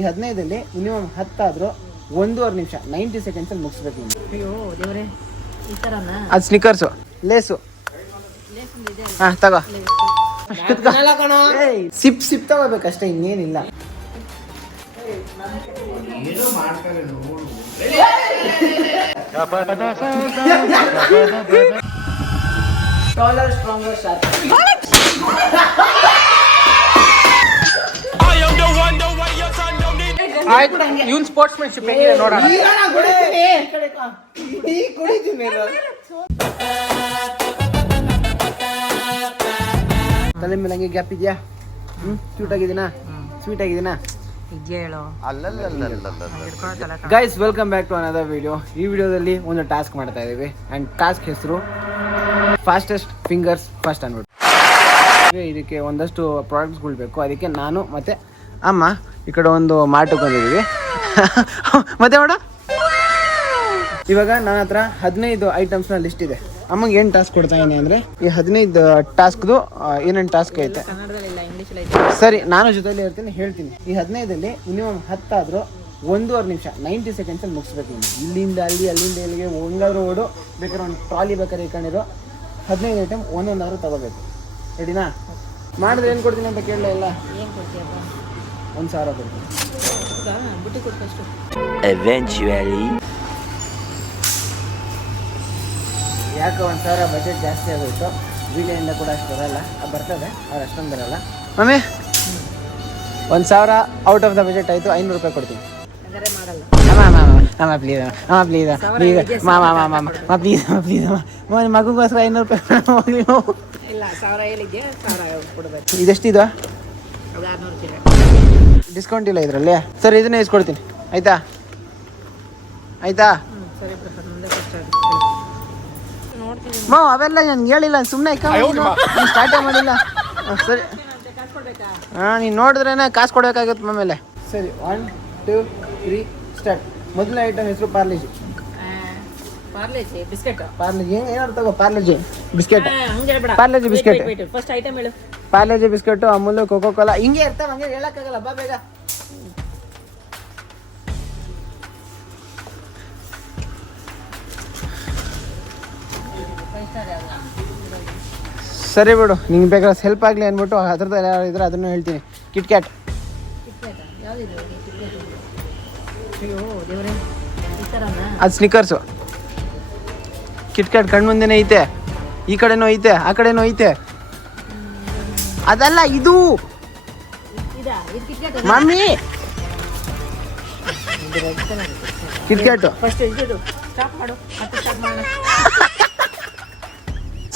ಈ 15ಲ್ಲಿ ಮಿನಿಮಮ್ 10 ಆದ್ರೂ 1.5 ನಿಮಿಷ 90 ಸೆಕೆಂಡ್ಸ್ ಅಲ್ಲಿ ಮುಗಿಸ್ಬೇಕು ನೀವು. ಅಯ್ಯೋ ದೇವರೇ, ಈ ತರನಾ? ಅದು ಸ್ನಿಕರ್ಸು, ಲೇಸು. ಹಾ ತಗೋ. ಸಿಪ್ ಸಿಪ್ ತಗೋಬೇಕಷ್ಟೇ, ಇನ್ನೇನಿಲ್ಲ. Taller, stronger, sharper. ಆಯ್ತು, ಇವನ್ ಸ್ಪೋರ್ಟ್ಸ್ಮನ್ಶಿಪ್ ಹೇಗಿದೆ ನೋಡೋಣ. ತಲೆ ಮೇಲೆ ಹಂಗೆ ಗ್ಯಾಪ್ ಇದೆಯಾ? ಕ್ಯೂಟ್ ಆಗಿದ್ದೀನಾ? ಸ್ವೀಟ್ ಆಗಿದ್ದೀನಾ? Guys, welcome back to another video. ಈ ವಿಡಿಯೋದಲ್ಲಿ ಒಂದು ಟಾಸ್ಕ್ ಮಾಡ್ತಾ ಇದೀವಿ ಅಂಡ್ ಟಾಸ್ಕ್ ಹೆಸರು ಫಾಸ್ಟೆಸ್ಟ್ ಫಿಂಗರ್ಸ್ ಫಸ್ಟ್ ಅನ್ಬಿಟ್ಟು. ಇದಕ್ಕೆ ಒಂದಷ್ಟು ಪ್ರಾಡಕ್ಟ್ಸ್ಗಳು ಬೇಕು. ಅದಕ್ಕೆ ನಾನು ಮತ್ತೆ ಅಮ್ಮ ಈ ಕಡೆ ಒಂದು ಮಾರ್ಟಿಗೆ ಬಂದಿದ್ದೀವಿ. ಮತ್ತೆ ಮೇಡ, ಇವಾಗ ನನ್ನ ಹತ್ರ 15 ಐಟಮ್ಸ್ನ ಲಿಸ್ಟ್ ಇದೆ. ಅಮ್ಮಗೆ ಏನು ಟಾಸ್ಕ್ ಕೊಡ್ತಾ ಇದ್ದೀನಿ ಅಂದರೆ, ಈ 15 ಟಾಸ್ಕ್ದು ಏನೇನು ಟಾಸ್ಕ್ ಐತೆ ಸರಿ, ನಾನು ಜೊತೆಲಿ ಇರ್ತೀನಿ, ಹೇಳ್ತೀನಿ. ಈ 15ಲ್ಲಿ ಮಿನಿಮಮ್ 10 ಆದರೂ 1.5 ನಿಮಿಷ 90 ಸೆಕೆಂಡ್ಸಲ್ಲಿ ಮುಗಿಸ್ಬೇಕು ನೀವು. ಇಲ್ಲಿಂದ ಅಲ್ಲಿ, ಅಲ್ಲಿಂದ ಇಲ್ಲಿಗೆ ಒಂದಾದ್ರೂ ಓಡು, ಬೇಕಾದ್ರೆ ಒಂದು ಟ್ರಾಲಿ ಬೇಕಾದ್ರೆ ಇಟ್ಕೊಂಡಿರೋ 15 ಐಟಮ್ ಒಂದೊಂದಾದ್ರೂ ತಗೋಬೇಕು. ರೆಡಿನಾ? ಮಾಡಿದ್ರೆ ಏನು ಕೊಡ್ತೀನಿ ಅಂತ ಕೇಳಲೇ ಇಲ್ಲ. 1,000 ಕೊಡ್ತೀನಿ. ಯಾಕೆ 1,000 ಬಜೆಟ್ ಜಾಸ್ತಿ ಆಗೋಯ್ತು. ವಿಡಿಯೋಯಿಂದ ಕೂಡ ಅಷ್ಟು ಬರಲ್ಲ, ಬರ್ತದೆ, ಅವ್ರು ಅಷ್ಟೊಂದು ಬರಲ್ಲ. Mummy 1,000 out of the budget ಆಯಿತು. 500 ರೂಪಾಯಿ ಕೊಡ್ತೀನಿ. ಅಮ್ಮ ಪ್ಲೀಸ್, ಅಮ್ಮ ಪ್ಲೀಸ್ ಪ್ಲೀಸ್, ಮಾಮ ಪ್ಲೀಸ್ ಪ್ಲೀಸ್, ಮಗುಗೋಸ್ಕರ 500 ರೂಪಾಯಿ ಹೋಗ್ಲಿ. ಇದೆಷ್ಟಿದು? ಡಿಸ್ಕೌಂಟ್ ಇಲ್ಲ ಇದರಲ್ಲಿ. ಸರಿ, ಇದನ್ನೇ ಇಸ್ಕೊಡ್ತೀನಿ. ಆಯ್ತಾ? ಆಯ್ತಾ ಮಾ? ಅವೆಲ್ಲ ನನ್ಗೆ ಹೇಳಿಲ್ಲ, ಸುಮ್ಮನೆ ಸ್ಟಾರ್ಟೇ ಮಾಡಿಲ್ಲ. ಸರಿ, ಹಾಂ, ನೀನು ನೋಡಿದ್ರೇನೆ ಕಾಸು ಕೊಡಬೇಕಾಗುತ್ತೆ ಆಮೇಲೆ. ಸರಿ, 1 2 3 ಸ್ಟಾರ್ಟ್. ಮೊದಲನೇ ಐಟಮ್ ಹೆಸರು ಪಾರ್ಲೆಜಿ. ಪಾರ್ಲೆಜಿ ಏನಾದ್ರು ತಗೋ. Parle G biscuit, Parle G biscuit. First item ಹೇಳು. Parle G biscuit, Amul, Coca Cola ಹಿಂಗೆ ಇರ್ತಾವೆ, ಹಂಗೆ ಹೇಳಕ್ಕಾಗಲ್ಲ. ಬಾ ಬೇಗ. ಸರಿ ಬಿಡು, ನಿಂಗೆ ಬೇಕಾದ್ರೆ ಹೆಲ್ಪ್ ಆಗಲಿ ಅಂದ್ಬಿಟ್ಟು ಹತ್ರದಲ್ಲಿ ಯಾರು ಇದ್ರೆ ಅದನ್ನು ಹೇಳ್ತೀನಿ. Kit cat. ಅದು ಸ್ನಿಕರ್ಸು. ಕಿಟ್ ಕ್ಯಾಟ್ ಕಣ್ಣು ಮುಂದೆನೇ ಐತೆ, ಈ ಕಡೆನೂ ಐತೆ, ಆ ಕಡೆನೂ ಐತೆ. ಅದಲ್ಲ, ಇದು ಮಮ್ಮಿ ಕಿಟ್ ಕ್ಯಾಟು.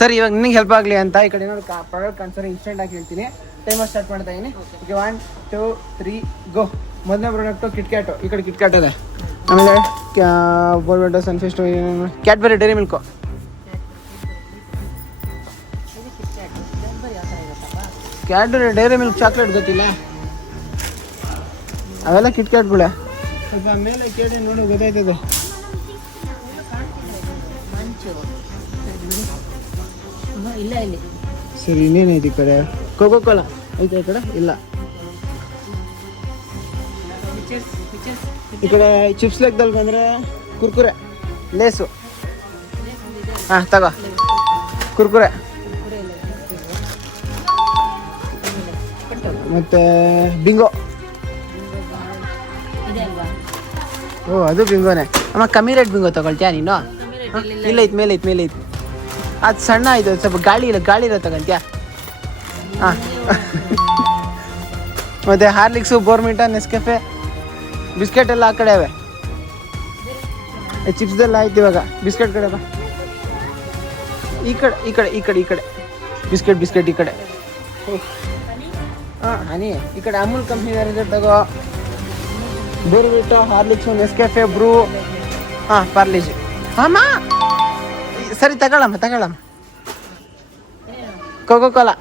ಸರಿ, ಇವಾಗ ನಿನಗೆ ಹೆಲ್ಪ್ ಆಗಲಿ ಅಂತ ಈ ಕಡೆ ಏನಾದ್ರು ಪ್ರಾಡಕ್ಟ್ ಕಾಣಿಸೋರು ಇನ್ಸ್ಟೆಂಟ್ ಆಗಿ ಹೇಳ್ತೀನಿ. ಟೈಮರ್ ಸ್ಟಾರ್ಟ್ ಮಾಡ್ತಾ ಇದ್ದೀನಿ. ಓಕೆ, 1 2 3 ಗೋ. ಮೊದಲನೇ ಪ್ರಾಡಕ್ಟು ಕಿಟ್ ಕ್ಯಾಟು. ಈ ಕಡೆ ಕಿಟ್ ಕ್ಯಾಟ್ ಇದೆ. ಆಮೇಲೆ ಬೋರ್ಬೆಟೋ, Sunfeast, Cadbury Dairy Milk. Cadbury Dairy Milk chocolate ಗೊತ್ತಿಲ್ಲ? ಅವೆಲ್ಲ ಕಿಟ್ ಕ್ಯಾಟ್ಗಳೇ. ಸ್ವಲ್ಪ ಮೇಲೆ ಕೇಳಿ ನೋಡಿ ಗೊತ್ತಾಯ್ತದೆ. ಇಲ್ಲ ಇಲ್ಲಿ. ಸರಿ, ಇನ್ನೇನೈತಿ ಈ ಕಡೆ? ಕೋಕೋ ಕೋಲಾ ಐತೆ ಈ ಕಡೆ? ಇಲ್ಲ. ಈ ಕಡೆ ಚಿಪ್ಸ್ ಲೆಕ್ಕದಲ್ಲಿ ಬಂದರೆ ಕುರ್ಕುರೆ, ಲೇಸು. ಹಾಂ ತಗೋ, ಕುರ್ಕುರೆ. ಮತ್ತೆ ಬಿಂಗೋ. ಓ, ಅದು ಬಿಂಗೋನೆ. ಅಮ್ಮ ಕಮ್ಮಿ ರೇಟ್ ಬಿಂಗೋ ತಗೊಳ್ತೀಯಾ ನೀನು? ಇಲ್ಲ, ಐತೆ, ಮೇಲೆ ಐತೆ, ಮೇಲೆ ಐತೆ. ಅದು ಸಣ್ಣ ಆಯಿತು, ಸ್ವಲ್ಪ ಗಾಳಿ ಇರೋ ತಗೊಂತ್ಯಾ? ಹಾಂ. ಮತ್ತು ಹಾರ್ಲಿಕ್ಸು, ಬೋರ್ಮಿಟಾ, ನೆಸ್ಕೆಫೆ, ಬಿಸ್ಕೆಟ್ ಎಲ್ಲ ಆ ಕಡೆ ಅವೆ. ಚಿಪ್ಸ್ದೆಲ್ಲ ಆಯ್ತು. ಇವಾಗ ಬಿಸ್ಕೆಟ್ ಕಡೆ ಬಾ. ಈ ಕಡೆ ಈ ಕಡೆ ಈ ಕಡೆ ಈ ಕಡೆ ಬಿಸ್ಕೆಟ್ ಈ ಕಡೆ. ಹಾಂ, ಹನಿ ಈ ಕಡೆ. ಅಮೂಲ್ ಕಂಪ್ನಿ ತಗೋ. ಬೋರ್ಮಿಟಾ, ಹಾರ್ಲಿಕ್ಸು, ನೆಸ್ಕೆಫೆ, ಬ್ರೂ. ಹಾಂ, ಪಾರ್ಲೇಜಿ. ಹಾಂ, ಸರಿ, ತಗೊಳಮ್ಮ. Cocoa Cola.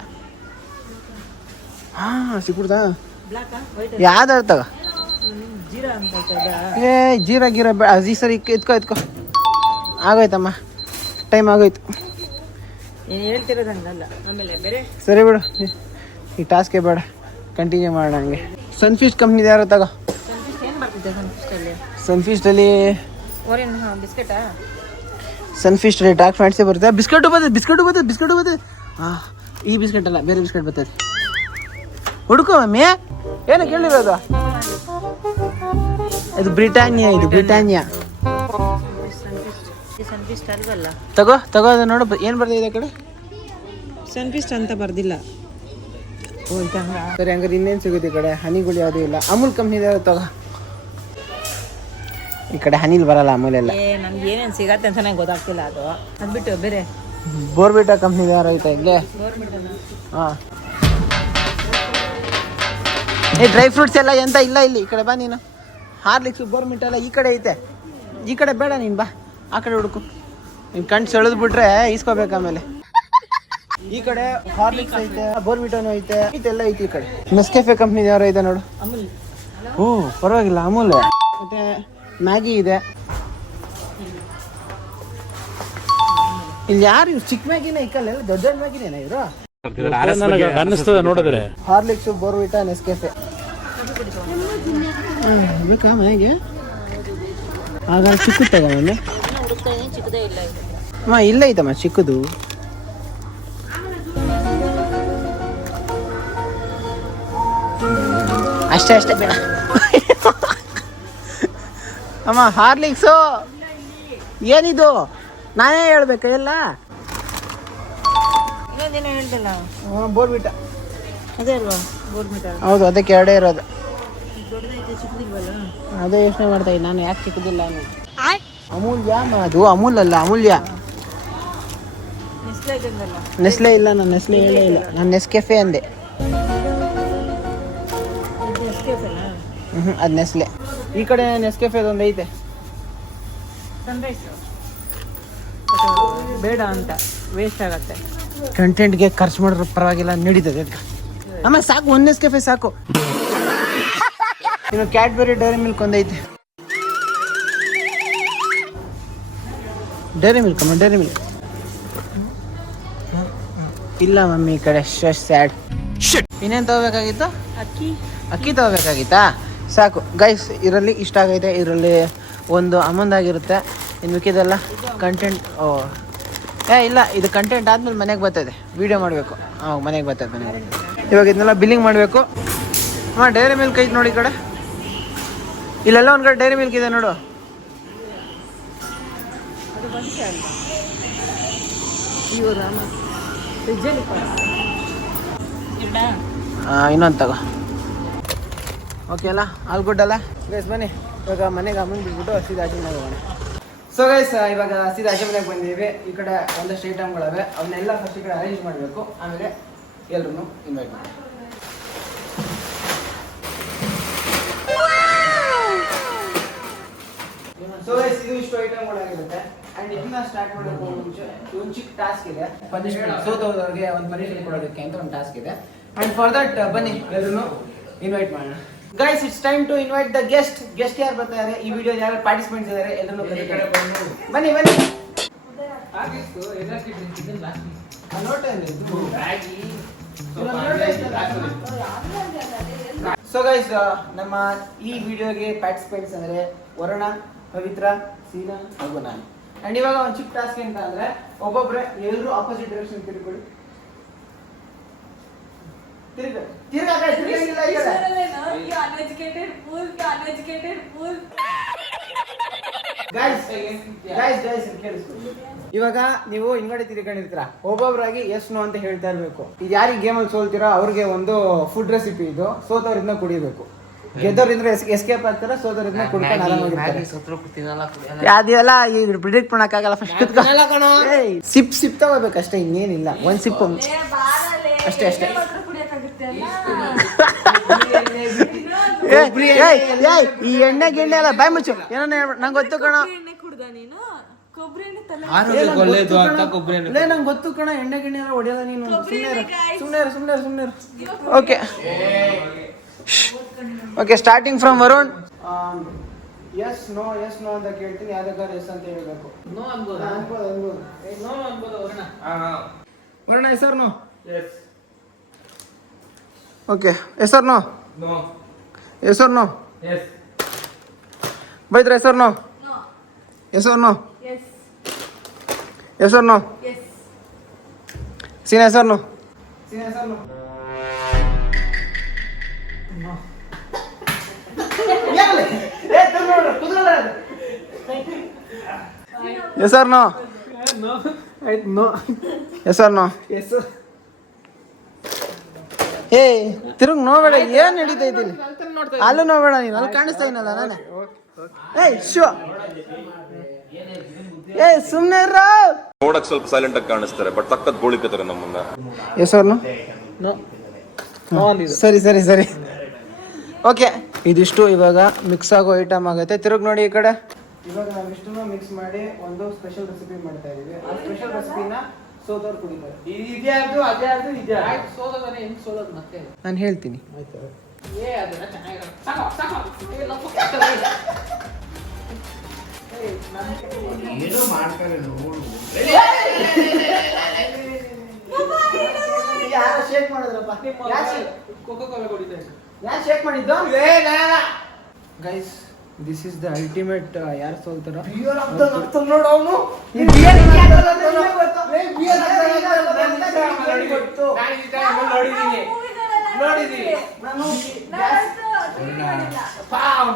ಹಾಂ, ಸಿಕ್ಬಿಡ್ತಾ? ಯಾವ್ದಾರು ತಗೋ. ಏ ಜೀರಾ ಈ ಸರಿ ಎತ್ಕೋ. ಆಗೋಯ್ತಮ್ಮ, ಟೈಮ್ ಆಗೋಯ್ತು. ಸರಿ ಬಿಡು, ಈ ಟಾಸ್ಕೇ ಬೇಡ, ಕಂಟಿನ್ಯೂ ಮಾಡೋಣ. ಹಂಗೆ ಸನ್ಫಿಸ್ಟ್ ಕಂಪ್ನಿದು ಯಾರೋ ತಗೋ. ಇದೆ ಸನ್ಫಿಸ್ಟಲ್ಲಿ. ಸನ್ಫೀಸ್ಟಲ್ಲಿ ಓರಿಯನ್ ಬಿಸ್ಕೆಟಾ? ಸನ್ಫೀಸ್ಟಲ್ಲಿ ಟಾಕ್ ಫ್ಯಾನ್ಸಿ ಬರುತ್ತೆ. ಬಿಸ್ಕೆಟು ಬರ್ತದೆ. ಹಾಂ, ಈ ಬಿಸ್ಕೆಟ್ ಅಲ್ಲ, ಬೇರೆ ಬಿಸ್ಕೆಟ್ ಬರ್ತದೆ. ಹುಡುಕು ಮಮ್ಮಿ, ಏನು ಕೇಳಿರೋದು? ಇದು ಬ್ರಿಟಾನಿಯಾ. ಸನ್ಫಿಸ್ಟ್ ಅಲ್ವಲ್ಲ? ತಗೋ ಅದು ನೋಡು, ಏನು ಬರ್ದಿದೆ ಆ ಕಡೆ? ಸನ್ಫಿಸ್ಟ್ ಅಂತ ಬರ್ದಿಲ್ಲ. ಸರಿ, ಹಂಗಾರೆ ಇನ್ನೇನು ಸಿಗುತ್ತೆ ಈ ಕಡೆ? ಹನಿಗಳು ಯಾವುದೂ ಇಲ್ಲ. ಅಮೂಲ್ ಕಂಪ್ನಿದ ತಗೋ. ಈ ಕಡೆ ಹನಿಲ್ ಬರಲ್ಲ, ಅಮೂಲೆಲ್ಲ. ನಮ್ಗೆ ಏನೇನು ಸಿಗತ್ತೆ ಅಂತ ನಂಗೆ ಗೊತ್ತಾಗ್ತಿಲ್ಲ. ಅದು ಬಿಟ್ಟು ಬೇರೆ ಬೋರ್ಬಿಟಾ ಕಂಪ್ನಿದ ಐತೆ ಇಲ್ಲೇ. ಹಾಂ, ಡ್ರೈ ಫ್ರೂಟ್ಸ್ ಎಲ್ಲ ಎಂತ ಇಲ್ಲ ಇಲ್ಲಿ. ಈ ಕಡೆ ಬಾ ನೀನು. ಹಾರ್ಲಿಕ್ಸು ಬೋರ್ಮಿಟ ಎಲ್ಲ ಈ ಕಡೆ ಐತೆ. ಈ ಕಡೆ ಬೇಡ, ನೀನು ಬಾ, ಆ ಕಡೆ ಹುಡುಕು. ನೀನು ಕಣ್ಣು ಸೆಳೆದ್ಬಿಟ್ರೆ ಈಸ್ಕೋಬೇಕು ಆಮೇಲೆ. ಈ ಕಡೆ ಹಾರ್ಲಿಕ್ಸ್ ಐತೆ, ಬೋರ್ಮಿಟೋನು ಐತೆ, ಇದೆಲ್ಲ ಐತಿ ಈ ಕಡೆ. ನೆಸ್ಕೆಫೆ ಕಂಪ್ನಿ ಯಾರು ಇದೆ ನೋಡು. ಅಮೂಲ್. ಓ, ಪರವಾಗಿಲ್ಲ, ಅಮೂಲ್. ಮತ್ತೆ ಮ್ಯಾಗಿ ಇದೆ. ಇಲ್ಲಿ ಯಾರು ಇವ್ರು? ಚಿಕ್ಕ ಮ್ಯಾಗಿನ ಇಕ್ಕಲ್ಲ, ದೊಡ್ಡ ಮ್ಯಾಗಿನೇನ ಇವರು? ಅನ್ನಿಸ್ತದೆ ನೋಡಿದ್ರೆ. Horlicks, Bournvita, Nescafe. ಬೇಕಾ ಮ್ಯಾಗೆ? ಆಗ ಚಿಕ್ಕದು ತಗೊಂಡೆ. ಚಿಕ್ಕದೇ ಇಲ್ಲ. ಇಲ್ಲ ಐತಮ್ಮ ಚಿಕ್ಕದು. ಅಷ್ಟೇ ಬೇಡ ಅಮ್ಮ. ಹಾರ್ಲಿಕ್ಸು ಏನಿದು? ನಾನೇ ಹೇಳ್ಬೇಕಾ ಎಲ್ಲ? ಇನ್ನೊಂದೇನೋ ಹೇಳ್ದಲ್ಲ, ಬೋರ್ಬಿಟಾ. ಅದೇ ಅಲ್ವಾ ಬೋರ್ಮಿಟ? ಹೌದು, ಅದಕ್ಕೆ ಎರಡೇ ಇರೋದು. ದೊಡ್ಡದೈತೆ, ಚಿಕ್ಕದಿಲ್ವಲ್ಲ? ಅದೇ ಯೋಚನೆ ಮಾಡ್ತಾ ಇದ್ದೀನಿ ನಾನು, ಯಾಕೆ ಚಿಕ್ಕದಿಲ್ಲ ಅನ್ನೋದು. ಅಮೂಲ್ಯ ಅದು? ಅಮೂಲ್ ಅಲ್ಲ, ಅಮೂಲ್ಯ. ನೆಸ್ಲೆ ಇಲ್ಲ, ನಾನು ನೆಸ್ಲೆ ಹೇಳೇ ಇಲ್ಲ. ನಾನು ನೆಸ್ಕೆಫೆ ಅಂದೆ. ಅದು ನೆಸ್ಲೆ. ಈ ಕಡೆ ನೆಸ್ಕೆಫೆ ಒಂದು ಐತೆ. ಸನ್ರೈಸ್ ಬೇಡ ಅಂತ, ವೇಸ್ಟ್ ಆಗತ್ತೆ. ಕಂಟೆಂಟ್ಗೆ ಖರ್ಚು ಮಾಡಿದ್ರೆ ಪರವಾಗಿಲ್ಲ, ನಡೀತದೆ. ಆಮೇಲೆ ಸಾಕು, ಒಂದು ನೆಸ್ಕೆಫೆ ಸಾಕು. ಇನ್ನು ಕ್ಯಾಡ್ಬರಿ ಡೈರಿ ಮಿಲ್ಕ್ ಒಂದೈತೆ. ಡೈರಿ ಮಿಲ್ಕ್ ಅಮ್ಮ, ಡೈರಿ ಮಿಲ್ಕ್ ಇಲ್ಲ ಮಮ್ಮಿ. ಈ ಕಡೆ ಸ್ಯಾಡ್. ಇನ್ನೇನು ತಗೋಬೇಕಾಗಿತ್ತು? ಅಕ್ಕಿ ತಗೋಬೇಕಾಗಿತ್ತಾ? ಸಾಕು ಗೈಸ್, ಇದರಲ್ಲಿ ಇಷ್ಟ ಆಗೈತೆ. ಇದರಲ್ಲಿ ಒಂದು ಅಮೌಂದಾಗಿರುತ್ತೆ, ಇನ್ನು ಮಿಕ್ಕಿದೆಲ್ಲ ಕಂಟೆಂಟ್. ಇಲ್ಲ, ಇದು ಕಂಟೆಂಟ್ ಆದ್ಮೇಲೆ ಮನೆಗೆ ಬರ್ತದೆ, ವಿಡಿಯೋ ಮಾಡಬೇಕು. ಮನೆಗೆ ಬರ್ತದೆ. ಇವಾಗ ಇದನ್ನೆಲ್ಲ ಬಿಲ್ಲಿಂಗ್ ಮಾಡಬೇಕು. ಡೈರಿ ಮಿಲ್ಕ್ ಐತೆ ನೋಡಿ ಈ ಕಡೆ. ಇಲ್ಲೆಲ್ಲ ಒಂದು ಕಡೆ ಡೈರಿ ಮಿಲ್ಕ್ ಇದೆ ನೋಡು. ಇನ್ನೊಂದು ತಗೋ. ಓಕೆ ಅಲ್ಲ, ಆಲ್ ಗುಡ್ ಅಲ್ಲ ಗೈಸ್? ಬನ್ನಿ ಇವಾಗ ಮನೆಗೆ ಅಮ್ಮನ ಬಿಟ್ಬಿಟ್ಟು ಸೀದಾ ಆಚೆ ಮನೆಗೆ ಹೋಗೋಣ. ಸೊ ಗೈಸ್, ಇವಾಗ ಸೀದಾ ಆಚೆ ಮನೆಗೆ ಬಂದಿದ್ದೀವಿ. ಈ ಕಡೆ ಒಂದಷ್ಟು ಐಟಮ್ಗಳಿವೆ, ಅವನ್ನೆಲ್ಲ ಫಸ್ಟ್ ಈ ಕಡೆ ಅರೇಂಜ್ ಮಾಡಬೇಕು, ಆಮೇಲೆ ಎಲ್ಲರೂ ಇನ್ವೈಟ್ ಮಾಡಿ. ಸೊ ಗೈಸ್, ಇದು ಇಷ್ಟು ಐಟಮ್ಗಳಾಗಿರುತ್ತೆ. ಆ್ಯಂಡ್ ಇದನ್ನ ಸ್ಟಾರ್ಟ್ ಮಾಡೋಕೆ ಮುಂಚೆ ಒಂದು ಚಿಕ್ಕ ಟಾಸ್ಕ್ ಇದೆ. ಪನಿಷ್ಮೆಂಟ್, ಸೋತೋದವ್ರಿಗೆ ಒಂದು ಪನಿಷ್ಮೆಂಟ್ ಕೊಡೋದಕ್ಕೆ ಅಂತ ಒಂದು ಟಾಸ್ಕ್ ಇದೆ. ಆ್ಯಂಡ್ ಫಾರ್ ದಟ್ ಬನ್ನಿ ಎಲ್ಲರೂ ಇನ್ವೈಟ್ ಮಾಡೋಣ. Guys, it's time to invite the guest. Guest ಯಾರು ಬರ್ತಾರೆ, ಈ ವಿಡಿಯೋ ಯಾರು ಪಾರ್ಟಿಸಿಪೆಂಟ್ಸ್ ಇದ್ದಾರೆ, ಎಲ್ಲರೂ ಬನ್ನಿ. ಸೊ ಗೈಸ್, ನಮ್ಮ ಈ ವಿಡಿಯೋಗೆ ಪಾರ್ಟಿಸಿಪೆಂಟ್ಸ್ ಅಂದರೆ ವರುಣ, ಪವಿತ್ರ, ಸೀನಾ ಹಾಗೂ ನಾನು. ಆ್ಯಂಡ್ ಇವಾಗ ಒಂದು ಚಿಕ್ಕ ಟಾಸ್ಕ್ ಅಂತ ಅಂದರೆ, ಒಬ್ಬೊಬ್ಬರೇ ಎಲ್ಲರೂ ಆಪೋಸಿಟ್ ಡೈರೆಕ್ಷನ್ ತಿರುಗಿಬಿಡಿ. ಇವಾಗ ನೀವು ಹಿಂಗಡೆ ತಿರ್ಕೊಂಡಿರ್ತೀರಾ, ಒಬ್ಬೊಬ್ಬರಾಗಿ ಎಸ್ ನೋ ಅಂತ ಹೇಳ್ತಾ ಇರ್ಬೇಕು. ಇದು ಯಾರಿಗೆ ಗೇಮಲ್ಲಿ ಸೋಲ್ತೀರಾ ಅವ್ರಿಗೆ ಒಂದು ಫುಡ್ ರೆಸಿಪಿ ಇದು. ಸೋತವ್ರಿಂದ ಕುಡಿಬೇಕು, ಗೆದ್ದವ್ರಿಂದ ಎಸ್ಕೇಪ್ ಆಗ್ತಾರ, ಸೋತವ್ರಿಂದ ಕುಡ್ಕೊಂಡು ಆರಾಮಾಗಿರ್ತಾರೆ. ಅದೆಲ್ಲ ಈಗ ಪ್ರಿಡಿಕ್ಟ್ ಮಾಡಕ್ಕಾಗಲ್ಲ. ಫಸ್ಟ್ ಸಿಪ್ ತಗೋಬೇಕಷ್ಟೇ, ಇನ್ನೇನಿಲ್ಲ. ಒಂದು ಸಿಪ್ ಅಷ್ಟೇ. ಈ ಎಣ್ಣೆ ಗಿಣ್ಣೆ ಎಲ್ಲ ಬಾಯ್ ಮುಚ್ಚು. ಏನೋ ನಂಗೆ ಗೊತ್ತು ಕಣ, ನಂಗೆ ಗೊತ್ತು ಕಣ, ಎಣ್ಣೆ ಗಿಣ್ಣೆ ಎಲ್ಲ ಹೊಡೆಯೋದ ನೀನು. ಸುಮ್ಮನೆ. Okay, starting from Varun. Yes no ಅಂತ ಕೇಳ್ತೀನಿ, ಯಾವ್ದಾದ್ರು ಎಸ್ ಅಂತ ಹೇಳ್ಬೇಕು. ವರುಣ, yes or no? Okay, yes or no? Yes or no? ಬೈದ್ರ ಹೆಸರು ಹೆಸರು ಹೆಸರು ಸೀನ ಹೆಸರು ಹೆಸರು ಹೆಸರು ಏ ತಿರುಗ್ ನೋಬೇಡ ಏನ್ ನಡೀತೈತಿ ಇಲ್ಲಿ ಅಲ್ಲೂ ನೋಬೇಡ ನೀನು ಅಲ್ಲಿ ಕಾಣಿಸ್ತಾ ಇನಲ್ಲ ನಾನು ಏಯ್ ಶೋ ಏ ಸುಮ್ಮನೆ ನೋಡಕ್ ಸ್ವಲ್ಪ ಸೈಲೆಂಟ್ ಆಗಿ ಕಾಣಿಸ್ತಾರೆ ಬಟ್ ಸಖತ್ ಗೋಳಿಕತ್ತಾರೆ ನಮ್ಮನ್ನ. ಹೆಸರು ಸರಿ ಸರಿ ಸರಿ ಓಕೆ ಇದಿಷ್ಟು ಇವಾಗ ಮಿಕ್ಸ್ ಆಗೋ ಐಟಮ್ ಆಗುತ್ತೆ. ತಿರುಗ್ ನೋಡಿ ಈ ಕಡೆ. ಇವಾಗ ನಾವು ಇಷ್ಟನ್ನು ಮಿಕ್ಸ್ ಮಾಡಿ ಒಂದು ಸ್ಪೆಷಲ್ ರೆಸಿಪಿ ಮಾಡ್ತಾ ಇದೀವಿ. ಆ ಸ್ಪೆಷಲ್ ರೆಸಿಪಿನ ಸೋದವ್ರು ಕುಡಿತಾರೆ. ನಾನು ಹೇಳ್ತೀನಿ. ಯಾರು ಶೇಕ್ ಮಾಡಿದ್ರಪ್ಪ? ಯಾರು ಶೇಕ್ ಮಾಡಿದ್ದು? Guys this is the ultimate. ಯಾರು ಸೋಲ್ತಾರ ನೋಡು ಅವನು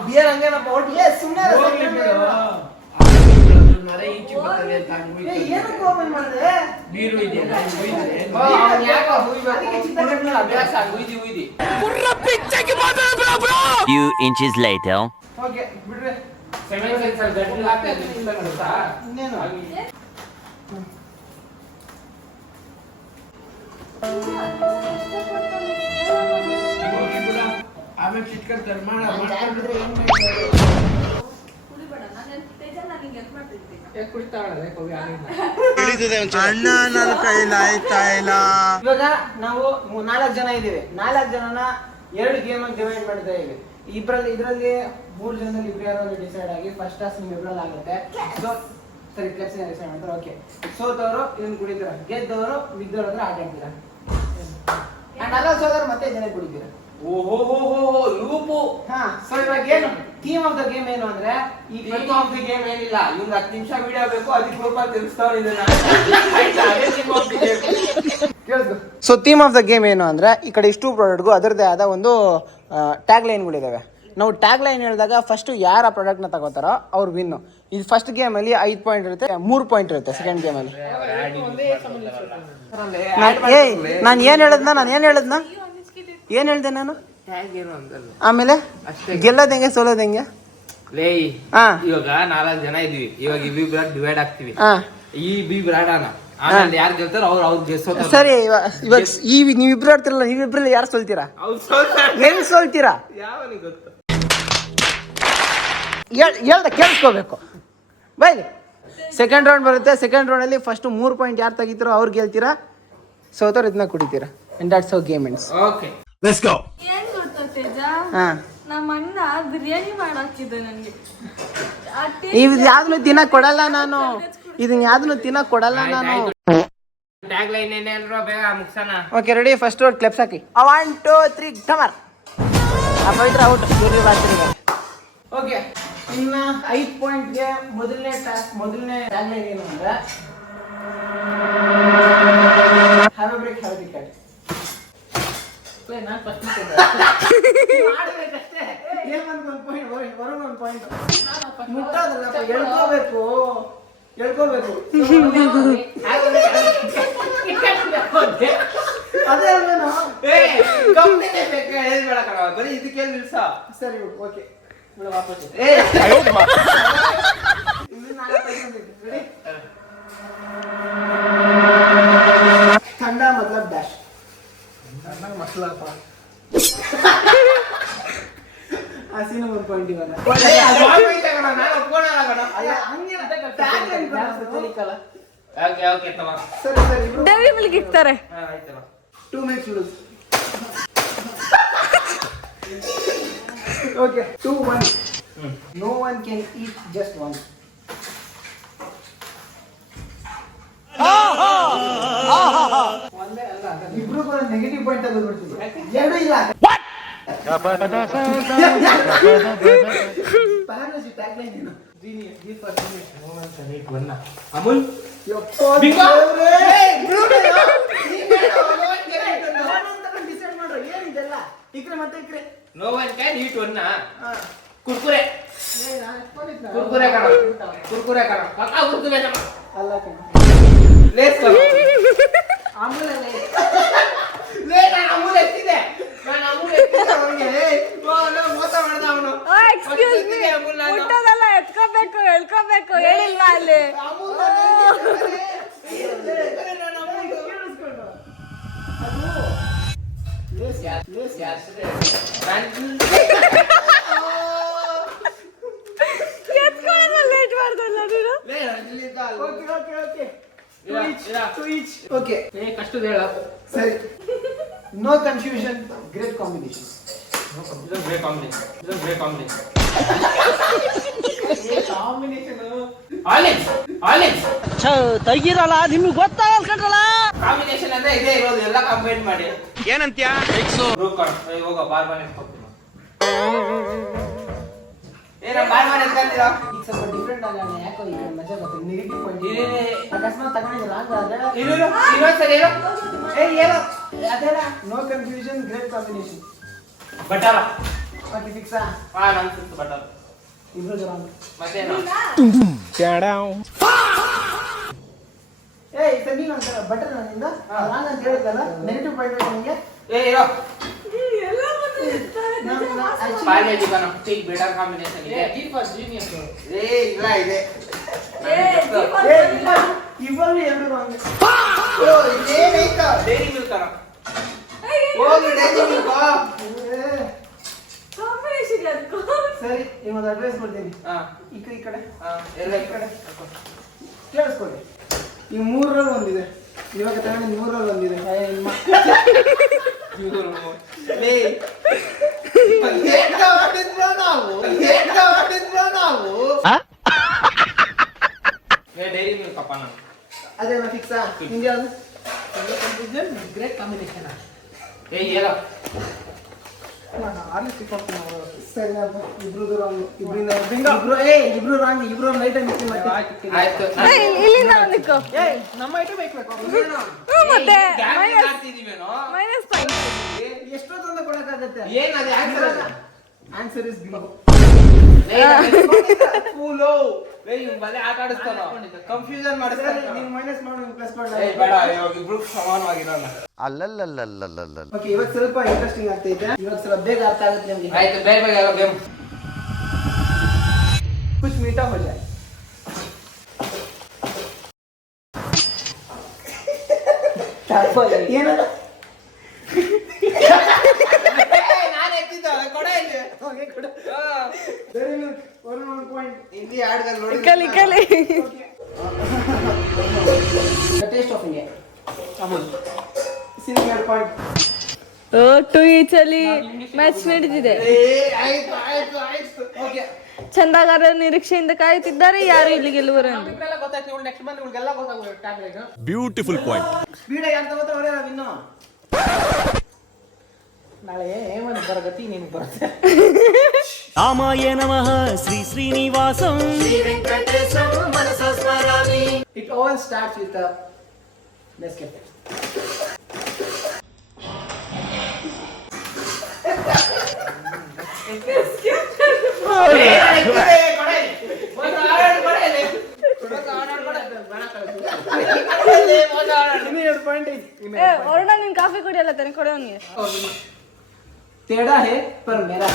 ಬಿಯರ್ ಹಂಗೇನಪ್ಪ ಒಟ್ಟಿಗೆ ಸುಮ್ಮನೆ Few inches later. ಓಕೆ ಬಿಡ್ರಿ. ಆಮೇಲೆ ಚಿಟ್ಕಂತಾರೆ ಅಣ್ಣ ನನ್ನ ಕೈಲಿ ಆಯ್ತಾ ಇಲ್ಲ. ಇವಾಗ ನಾವು 4 ಜನ ಇದೀವಿ. 4 ಜನನ 2 ಗೇಮ್ ಆಗಿ ಡಿವೈಡ್ ಮಾಡ್ತಾ ಇದೀವಿ. ಇದರಲ್ಲಿ 3 ಜನದಲ್ಲಿ ಇಬ್ರು ಯಾರು ಡಿಸೈಡ್ ಆಗಿ ಫಸ್ಟ್ ಟಾಸ್ ನಿಮ್ ಇಬ್ರಲ್ಲಿ ಆಗುತ್ತೆ. ಸೊ ಸರಿ ಕ್ಲಬ್ಸ್ ಡಿಸೈಡ್ ಮಾಡ್ತಾರೆ. ಓಕೆ ಸೋತವರು ಇದನ್ನ ಕುಡಿತೀರಾ, ಗೆದ್ದವರು ಮಿದ್ದವ್ರ ಹತ್ರ ಆಟ ಆಡ್ತೀರಾ. ಅಂಡ್ ಅಲ್ಲ ಸೋದವ್ರು ಮತ್ತೆ ಜನ ಕುಡಿತೀರಾ. ಸೊ ಇವಾಗ ಏನು ಥೀಮ್ ಆಫ್ ದ ಗೇಮ್ ಏನು ಅಂದ್ರೆ ಈ ಥೀಮ್ ಆಫ್ ದ ಗೇಮ್ ಏನಿಲ್ಲ. ಇವ್ರಿಗೆ 10 ನಿಮಿಷ ವಿಡಿಯೋ ಬೇಕು, ಅದಕ್ಕೆ ರೂಪಾಯಿ ತಿರ್ಸ್ತಾವ್ರು ಇದನ್ನ. So theme of the game ಏನು ಅಂದ್ರೆ ಈ ಕಡೆ ಇಷ್ಟು ಪ್ರಾಡಕ್ಟ್ಗೂ ಅದರದೇ ಆದ ಒಂದು ಟ್ಯಾಗ್ ಲೈನ್ಗಳಿದಾವೆ. ನಾವು ಟ್ಯಾಗ್ ಲೈನ್ ಹೇಳಿದಾಗ ಫಸ್ಟ್ ಯಾರು ಆ ಪ್ರಾಡಕ್ಟ್ನ ತಗೋತಾರೋ ಅವ್ರು ವಿನ್ನು. ಇದು ಫಸ್ಟ್ ಗೇಮಲ್ಲಿ 5 ಪಾಯಿಂಟ್ ಇರುತ್ತೆ, 3 ಪಾಯಿಂಟ್ ಇರುತ್ತೆ ಸೆಕೆಂಡ್ ಗೇಮಲ್ಲಿ. ನಾನು ಏನು ಹೇಳ್ದೆ ನಾನು ಆಮೇಲೆ ಗೆಲ್ಲೋದ್ ಹೆಂಗೆ ಸೋಲೋದ್ ಹೆಂಗೆ? ಇವಾಗ 4 ಜನ ಇದೀವಿ. ಇವಾಗ ಇಬ್ಬಿಬ್ರಾಡ್ ಡಿವೈಡ್ ಆಗ್ತೀವಿ. ಈ ಬಿಬ್ರಾಡನ ಆಮೇಲೆ ಯಾರು ಗೆಲ್ತಾರೋ ಅವ್ರು ಗೆಲ್ಸೋತಾರೆ. ಸರಿ ಇವಾಗ ನೀವಿಬ್ರು ಆಡ್ತಿರಲ್ಲ, ನೀವಿಬ್ರಲ್ಲಿ ಯಾರು ಸೋಲ್ತೀರಾ? ಏನ್ ಸೋಲ್ತೀರಾ? ಯಾವನಿಗೆ ಗೊತ್ತು? ಹೇಳ್ದ ಕೇಳಿಸ್ಕೋಬೇಕು. ಬೈಲಿ ಸೆಕೆಂಡ್ ರೌಂಡ್ ಬರುತ್ತೆ. ಸೆಕೆಂಡ್ ರೌಂಡಲ್ಲಿ ಫಸ್ಟ್ 3 ಪಾಯಿಂಟ್ ಯಾರು ತೆಗಿತೀರೋ ಅವ್ರು ಗೆಲ್ತೀರಾ, ಸೋತವ್ರು ಇದನ್ನ ಕುಡಿತೀರಾ. And that's how game ends. Okay let's go. ಏನ್ ಗೊತ್ತಾ ತೇಜ, ನಮ್ಮ ಅಣ್ಣ ಬಿರಿಯಾನಿ ಮಾಡಾಕಿದ್ದೆ ನನಗೆ. ಇದು ಯಾವ್ದನ್ನು ತಿನ್ನಕ್ ಕೊಡಲ್ಲ ನಾನು. ಇದನ್ನ ಯಾವ್ದನ್ನು ತಿನ್ನಕ್ ಕೊಡಲ್ಲ ನಾನು. ಟ್ಯಾಗ್ ಲೈನ್ ಏನೇನ್ರೋ ಬೇಗ ಮುಗ್ಸೋಣ. Okay ready. ಫಸ್ಟ್ ರೋಡ್ ಕ್ಲೆಪ್ಸ್ ಹಾಕಿ. 1 2 3 ಕಮರ್. ಪವಿತ್ರ ಔಟ್. ಓಕೆ ಇನ್ನ 5 ಪಾಯಿಂಟ್ಗೆ ಮೊದಲನೇ ಟ್ಯಾಗ್ ಲೈನ್ ಏನು ಅಂದ್ರೆ have a break have a wicket. ಹೇಳ್ಕೋಬೇಕು. ಅದೇ ಬರೀ ಇದಕ್ಕೆ ನಿಲ್ಸ. ಸರಿ ಓಕೆ ठंडा मतलब डैश मसला ಹಸಿನ 1 ಪಾಯಿಂಟ್ ಇವಾಗ. ಡೈರಿ ಮಿಲ್ಕ್ ಇಕ್ತಾರೆ. 2 minutes loose. Okay 2-1. No one can eat just one. ಒಂದೇ ಅಲ್ಲ, ಇಬ್ರು ಕೂಡ ನೆಗೆಟಿವ್ ಪಾಯಿಂಟ್ ತೆಗೆದುಬಿಡ್ತೀವಿ. ಎರಡು ಇಲ್ಲ. ಫುಲ್ ಪ್ಯಾರಸಿ ಟ್ಯಾಗ್ಲೈನ್ ಏನು ಅಮೂಲ್ ಡಿಸೈಡ್ ಮಾಡ್ರು ಏನಿದೆಲ್ಲ ಇಕ್ರೆ ಮತ್ತೆ ಇಕ್ರೆ no one can eat one Kurkure Kurkure ಕಣ ಕುರ್ಕುರೆ ಕಣ ಪಕ್ಕ ಕುರ್ಕುರೆ ನಮ್ಮ ಅಲ್ಲ ಕಣ ಲೇಸ್ ಆಮೇಲೆ ಲೇ ನಾನು ಅಮೂಲ್ ಎತ್ತಿದೆ ಅವನಿಗೆ ಮೋಸ ಮಾಡ್ದ ಅವನು ಎಕ್ಸ್ಕ್ಯೂಸ್ ಮೀ ಮುಟ್ಟೋದಲ್ಲ ಎತ್ಕೋಬೇಕು ಎಳ್ಕೋಬೇಕು ಹೇಳಿಲ್ವಾ ಅಲ್ಲಿ ಎತ್ಕೊಳ್ಳೋದು ಲೇಟ್ ಮಾಡ್ದಲ್ಲ ನೀನು ಓಕೆ ಕಷ್ಟದ ಹೇಳ ಸರಿ ನೋ ಕನ್ಫ್ಯೂಷನ್ ಗ್ರೇಟ್ ಕಾಂಬಿನೇಷನ್ ತೆಗಿರಲ್ಲ ನಿಮ್ಗೆ ಗೊತ್ತಾಗಲ್ಲ ಕಣ್ರಲ್ಲ ಕಾಂಬಿನೇಷನ್ ಅಂದ್ರೆ ಇದೇ ಇರೋದು ಎಲ್ಲ ಕಂಬೈನ್ ಮಾಡಿ ಏನಂತ್ಯ ಹೋಗ ಬಾರ್ ಬಾರ್ ಎತ್ಕೊತೀನಿ ಏನ ಬಾರ್ ಬಾರ್ ಎತ್ಕೊಂತೀರಾ ಈಗ ಸ್ವಲ್ಪ ಡಿಫ್ರೆಂಟ್ ಆಗೋಣ ಯಾಕೋ ಈ ಕಡೆ ಮಜಾ ಬರ್ತದೆ ನೆಗೆಟಿವ್ ಪಾಯಿಂಟ್ ಅಕಸ್ಮಾತ್ ತಗೊಂಡಿದ್ರೆ ರಾಂಗ್ ಆದ್ರೆ ಇನ್ನೊಂದ್ಸರಿ ಹೇಳು ಏನು ಅದೆಲ್ಲ ನೋ ಕನ್ಫ್ಯೂಷನ್ ಗ್ರೇಟ್ ಕಾಂಬಿನೇಷನ್ ಬಟಾರ ಓಕೆ ಫಿಕ್ಸಾ ನಾನು ಫಿಕ್ಸ್ ಬಟಾರ ಇಬ್ರು ರಾಂಗ್ ಮತ್ತೇನು ಏಯ್ ಸರಿ ಒಂಥರ ಬಟರ್ ನನ್ನಿಂದ ರಾಂಗ್ ಅಂತ ಹೇಳಿದ್ರಲ್ಲ ನೆಗೆಟಿವ್ ಪಾಯಿಂಟ್ ನಿಮಗೆ ಇರೋ ಎಲ್ಲ ಬಂದಿರ್ತಾರೆ ಪಾರ್ಲೆ ಬನ ಟೇಕ್ ಬೆಟರ್ ಕಾಂಬಿನೇಷನ್ ಇದೆ ಇಲ್ಲ ಇದೆ ಇಬ್ಬರು ಎರಡು ರಾಂಗ್ ಇದೇನೈತಾ ಡೈರಿ ಮಿಲ್ಕ್ ತರ ಹೋಗಿ ಡೈರಿ ಮಿಲ್ಕ್ ಕಾಂಬಿನೇಷನ್ ಅದಕ್ಕೂ ಸರಿ ನಿಮ್ಮದು ಅಡ್ವೈಸ್ ಕೊಡ್ತೀನಿ ಹಾ ಈ ಕಡೆ ಎಲ್ಲ ಈ ಕಡೆ ಕೇಳಿಸ್ಕೊಳ್ಳಿ ಈ ಮೂರರಲ್ಲಿ ಒಂದಿದೆ ಇವಾಗ ತಗೊಂಡು ಮೂರರಲ್ಲಿ ಒಂದಿದೆ ಡೈರಿ ಮಿಲ್ಕ್ ಅಪ್ಪ ನಾನು ಅದೇನಾ ಫಿಕ್ಸಾ ನಿಂಗೆ ಯಾವುದು ಗ್ರೇಟ್ ಕಾಂಬಿನೇಷನ್ ಹೇಳ ಸರಿ ಇಬ್ರು ರಾಂಗ್ ಇಬ್ರು ರಾಂಗ್ ಇಬ್ರು ಲೈಟ್ ಆಗಿ ಮಿಕ್ಸ್ ಮಾಡಿ ಆಯ್ತು ಇಲ್ಲಿಂದ ನಿಕ್ಕೋ ನಮ್ಮ ಐಟಮ್ ಬೇಕಬೇಕು ಮತ್ತೆ ಮಾಡ್ತಿದೀವೇನೋ ಮೈನಸ್ ಪಾಯಿಂಟ್ ಎಷ್ಟೊತ್ತಂದ ಕೊಡಕ್ಕಾಗತ್ತೆ ಏನ್ ಅದು ಆನ್ಸರ್ ಆನ್ಸರ್ ಇಸ್ ಬಿಂಗೋ ಫೂಲೋ ಇವ್ನು ಬಲೆ ಆಟ ಆಡಿಸ್ತಾನೋ ಕನ್ಫ್ಯೂಷನ್ ಮಾಡಿಸ್ತಾನೆ ನೀವು ಮೈನಸ್ ಮಾಡಿ ಪ್ಲಸ್ ಮಾಡಿ ಬೇಡ ಇವಾಗ ಇಬ್ರು ಸಮಾನವಾಗಿರೋಣ ಅಲ್ಲಲ್ಲಲ್ಲಲ್ಲಲ್ಲ ಓಕೆ ಇವಾಗ ಸ್ವಲ್ಪ ಇಂಟ್ರೆಸ್ಟಿಂಗ್ ಆಗ್ತೈತೆ ಇವಾಗ ಸ್ವಲ್ಪ ಬೇಗ ಅರ್ಥ ಆಗುತ್ತೆ ನಿಮಗೆ ಆಯ್ತು ಬೇಗ ಬೇಗ ಎಲ್ಲ ಬೇಗ ಕುछ मीठा हो जाए ಏನದ ನಾನು ಎತ್ತಿದ್ದ ಕೊಡ ಇಲ್ಲಿ ಓಕೆ ಕೊಡು ವೆರಿ ಗುಡ್ 1 ಪಾಯಿಂಟ್ ಹಿಂದಿ ಹಾಡ್ಗಳು ನೋಡಿ ಕಲಿ ಕಲಿ the taste of India Amul ಸಿಂಗ್ 2 ಪಾಯಿಂಟ್ ಟು ಈಚಲ್ಲಿ ಮ್ಯಾಚ್ ನಡೀತಿದೆ ಆಯ್ತು ಆಯ್ತು ಆಯ್ತು ಓಕೆ ಚಂದಗಾರ ನಿರೀಕ್ಷೆಯಿಂದ ಕಾಯುತ್ತಿದ್ದಾರೆ ಯಾರು ಇಲ್ಲಿ ಗೆಲ್ಲುವರು ಎಂದು ಇವ್ರಿಗೆಲ್ಲ ಗೊತ್ತಾಯ್ತು ನೀವು ನೆಕ್ಸ್ಟ್ ಮಂತ್ ಇವ್ರಿಗೆಲ್ಲ ಗೊತ್ತಾಗುತ್ತೆ ಟ್ಯಾಬ್ಲೆಟ್ ಬ್ಯೂಟಿಫುಲ್ ಪಾಯಿಂಟ್ ಸ್ಪೀಡ್ ಆಗಿ ಅಂತ ಗೊತ್ತಾ ಅವರೇ ಇನ್ನು ನಾಳೆ ಹೇಮಂತ್ ಬರಗತಿ ನಿನಗೆ ಬರುತ್ತೆ ರಾಮಾಯ ನಮಃ ಶ್ರೀ ಶ್ರೀನಿವಾಸಂ it all starts with Nescafe ಹೊರಡ ನೀನ್ ಕಾಫಿ ಕುಡಿಯಲ್ಲ ತಾನೆ ಕೊಡೆ ಅವನಿಗೆ टेढ़ा है पर मेरा